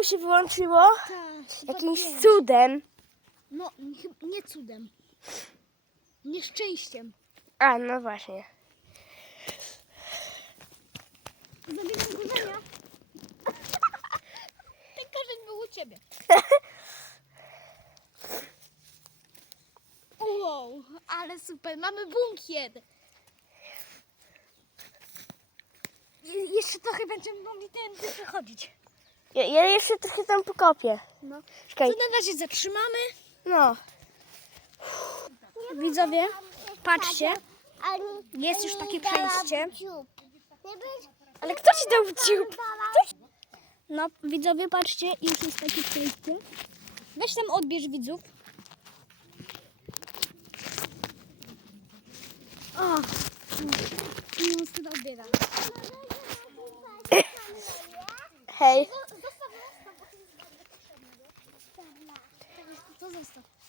znowu się wyłączyło. Tak, Jakimś pięć. cudem. No, nie cudem. Nieszczęściem. A, no właśnie. Zabieram korzenia. Ten korzeń był u ciebie. Wow, ale super, mamy bunkier. Je- jeszcze trochę będziemy mogli tędy przechodzić. Ja, ja jeszcze trochę tam pokopię. No. Czekaj. To na razie zatrzymamy. No. Widzowie, patrzcie. Jest już takie przejście. Ale kto ci dał dziób? No, widzowie, patrzcie, już jest takie przejście. Weź tam odbierz widzów. O, i on odbiera. Hej. To zostaw.